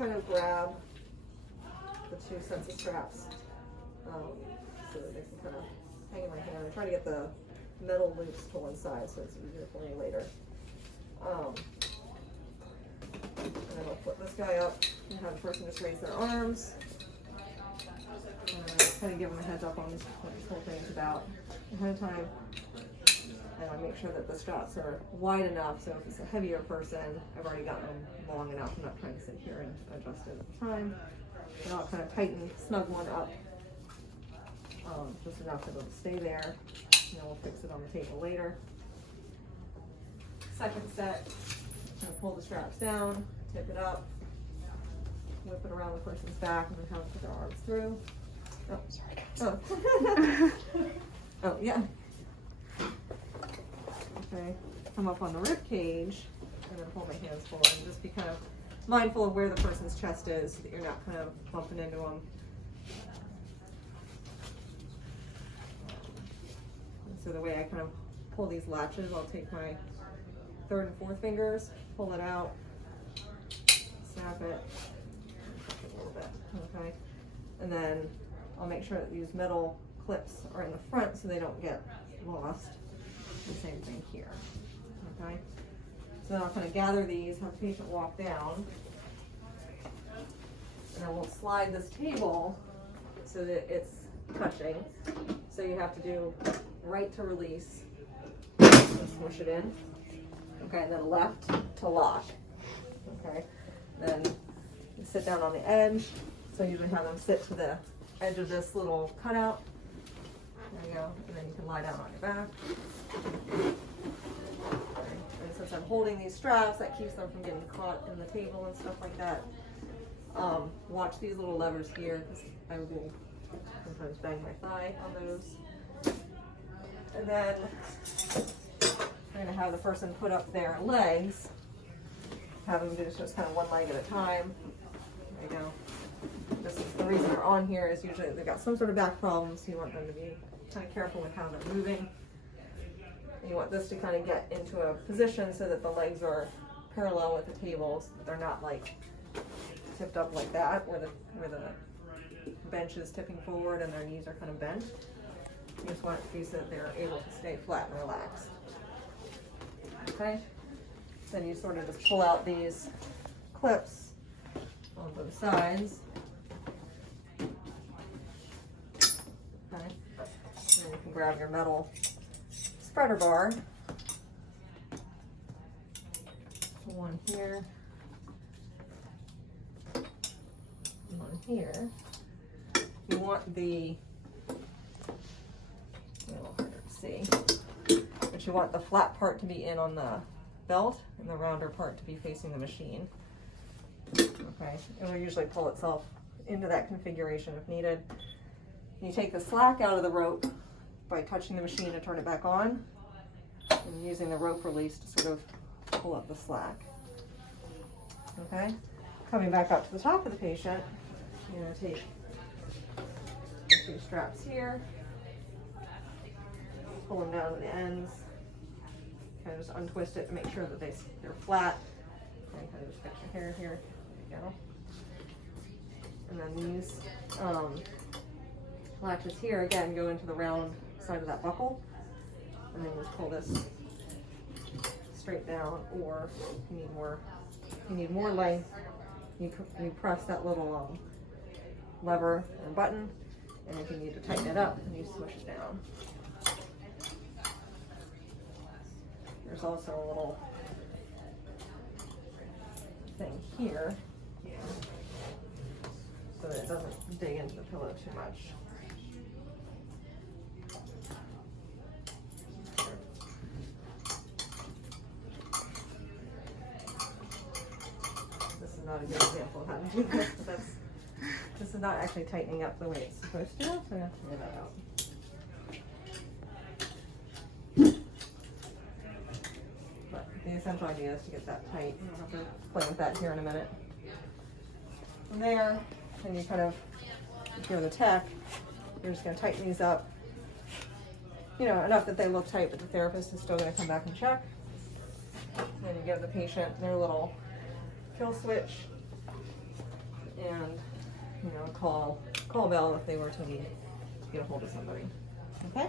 kind of grab the two sets of straps so that they can kind of hang in my hand. I'm trying to get the metal loops to one side so it's easier for me later. And then I'll flip this guy up and have the person just raise their arms. Kind of give them a heads up on what this whole thing's about ahead of time. And I make sure that the straps are wide enough so if it's a heavier person, I've already gotten them long enough. I'm not trying to sit here and adjust it at the time. And I'll kind of tighten, snug one up just enough that it'll stay there. And then we'll fix it on the table later. Second set, I'm going to pull the straps down, tip it up, whip it around the person's back, and then have them put their arms through. Oh, sorry guys. Oh. Oh, yeah. Okay, come up on the rib cage, and then hold my hands forward, and just be kind of mindful of where the person's chest is, so that you're not kind of bumping into them. So the way I kind of pull these latches, I'll take my third and fourth fingers, pull it out, snap it, a little bit, okay? And then I'll make sure that these metal clips are in the front so they don't get lost. The same thing here, okay? So then I'll kind of gather these, have the patient walk down, and then we'll slide this table so that it's touching. So you have to do right to release, smush it in, okay, and then left to lock, okay? Then you sit down on the edge, so you usually have them sit to the edge of this little cutout. There you go, and then you can lie down on your back. Okay. And since I'm holding these straps, that keeps them from getting caught in the table and stuff like that. Watch these little levers here, because I will sometimes bang my thigh on those. And then I'm going to have the person put up their legs. Have them do just kind of one leg at a time. There you go. This is the reason they're on here is usually they've got some sort of back problems. So you want them to be kind of careful with how they're moving. And you want this to kind of get into a position so that the legs are parallel with the tables. So they're not like tipped up like that, where the bench is tipping forward and their knees are kind of bent. You just want it to be so that they're able to stay flat and relaxed. Okay? Then you sort of just pull out these clips on both sides. Okay? And then you can grab your metal spreader bar. One here. One here. You want the, a little harder to see, but you want the flat part to be in on the belt and the rounder part to be facing the machine. Okay, it will usually pull itself into that configuration if needed. You take the slack out of the rope by touching the machine and turn it back on, and using the rope release to sort of pull up the slack. Okay, coming back up to the top of the patient, you're going to take the two straps here, pull them down to the ends, kind of just untwist it to make sure that they're flat, and kind of just fix your hair here. There you go. And then these latches here again go into the round side of that buckle, and then just pull this straight down, or if you need more length, you press that little lever or button, and if you need to tighten it up, then you smush it down. There's also a little thing here so that it doesn't dig into the pillow too much. This is not a good example of how to do this, but this is not actually tightening up the way it's supposed to, so I have to figure that out. But the essential idea is to get that tight. I'll have to play with that here in a minute. From there, and you kind of, if you're the tech, you're just going to tighten these up, you know, enough that they look tight, but the therapist is still going to come back and check. And then you give the patient their little kill switch, call Belle if they were to need to get a hold of somebody. Okay?